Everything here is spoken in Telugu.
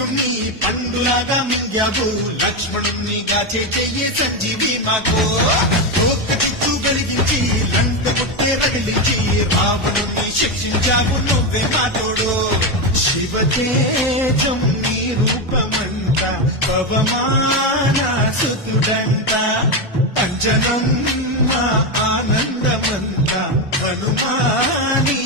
శల్యుణ్ణి పండులాగా మింగావు, లక్ష్మణుణ్ణి గాచే చెయ్యే సంజీవి మాకు. తోక చుట్టూ కలిగించి లంక కొట్టే రగిలించి రావణుణ్ణి శిక్షించావు నువ్వే మాతోడు. శివతేజం నీ రూపమంట, పవమాన సుతుడంట, అంజనం ఆనందమంత హనుమాని